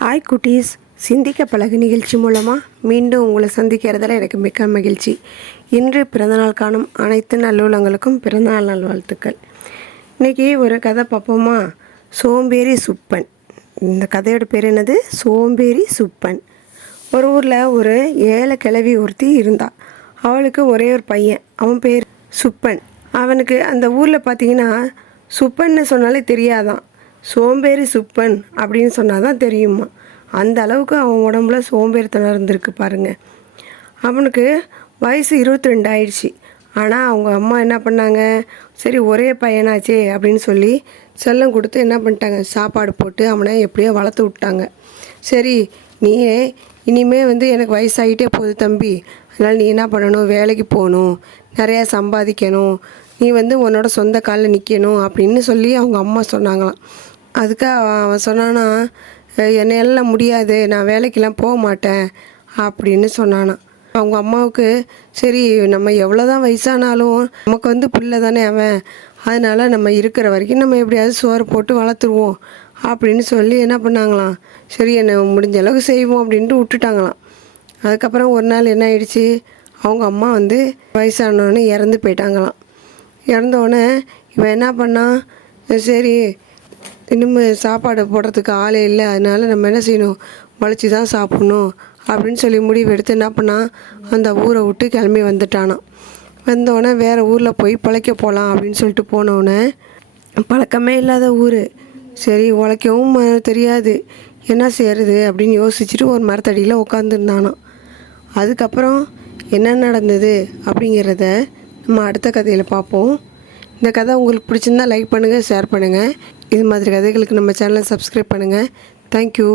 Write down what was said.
Hi குட்டீஸ். சிந்திக்க பழகு நிகழ்ச்சி மூலமாக மீண்டும் உங்களை சந்திக்கிறதுல எனக்கு மிக்க மகிழ்ச்சி. இன்று பிறந்தநாள் காணும் அனைத்து நல்லுள்ளங்களுக்கும் பிறந்தநாள் நல்வாழ்த்துக்கள். இன்றைக்கி ஒரு கதை பார்ப்போமா? சோம்பேறி சுப்பன். இந்த கதையோட பேர் என்னது? சோம்பேறி சுப்பன். ஒரு ஊரில் ஒரு ஏழை கிழவி ஒருத்தி இருந்தா. அவளுக்கு ஒரே ஒரு பையன். அவன் பேர் சுப்பன். அவனுக்கு அந்த ஊரில் பார்த்தீங்கன்னா சுப்பன்னு சொன்னாலே தெரியாதான். சோம்பேறி சுப்பன் அப்படின்னு சொன்னால் தான் தெரியுமா? அந்த அளவுக்கு அவன் உடம்புல சோம்பேறித்தனம் இருந்திருக்கு பாருங்கள் அவனுக்கு வயசு இருபத்தி ரெண்டு ஆயிடுச்சு. ஆனால் அவங்க அம்மா என்ன பண்ணாங்க? சரி ஒரே பையனாச்சே அப்படின்னு சொல்லி செல்லம் கொடுத்து என்ன பண்ணிட்டாங்க? சாப்பாடு போட்டு அவனை எப்படியோ வளர்த்து விட்டாங்க. சரி நீ இனிமே வந்து எனக்கு வயசாகிட்டே போகுது தம்பி. அதனால் நீ என்ன பண்ணணும்? வேலைக்கு போகணும். நிறையா சம்பாதிக்கணும். நீ வந்து உன்னோட சொந்த காலில் நிற்கணும் அப்படின்னு சொல்லி அவங்க அம்மா சொன்னாங்களாம். அதுக்கு அவன் சொன்னான்னா சொன்னானா என்னையெல்லாம் முடியாது. நான் வேலைக்கெல்லாம் போக மாட்டேன். அப்படின்னு சொன்னானா அவங்க அம்மாவுக்கு சரி நம்ம எவ்வளோதான் வயசானாலும் நமக்கு வந்து பிள்ளை தானே அவன். அதனால நம்ம இருக்கிற வரைக்கும் நம்ம எப்படியாவது சோறு போட்டு வளர்த்துருவோம். அப்படின்னு சொல்லி என்ன பண்ணாங்களாம்? சரி என்ன முடிஞ்ச அளவுக்கு செய்வோம் அப்படின்ட்டு விட்டுட்டாங்களாம். அதுக்கப்புறம் ஒரு நாள் என்ன ஆயிடுச்சு? அவங்க அம்மா வந்து வயசானோடனே இறந்து போயிட்டாங்களாம். இறந்தோடனே இவன் என்ன பண்ணான் சரி இனிமே சாப்பாடு போடுறதுக்கு ஆளே இல்லை அதனால நம்ம என்ன செய்யணும்? உழைச்சி தான் சாப்பிட்ணும் அப்படின்னு சொல்லி முடிவு எடுத்து என்ன பண்ணான் அந்த ஊரை விட்டு கிளம்பி வந்துட்டானான் வந்தோடனே வேறு ஊரில் போய் பிழைக்க போகலாம் அப்படின்னு சொல்லிட்டு போனோடனே பழக்கமே இல்லாத ஊர். சரி உழைக்கவும் தெரியாது. என்ன செய்யறது அப்படின்னு யோசிச்சுட்டு ஒரு மரத்தடியில் உட்காந்துருந்தானாம் அதுக்கப்புறம் என்ன நடந்தது அப்படிங்கிறத நம்ம அடுத்த கதையில் பார்ப்போம். இந்த கதை உங்களுக்கு பிடிச்சிருந்தா லைக் பண்ணுங்கள் ஷேர் பண்ணுங்கள் இது மாதிரி கதைகளுக்கு நம்ம சேனலை சப்ஸ்கிரைப் பண்ணுங்கள் தேங்க்யூ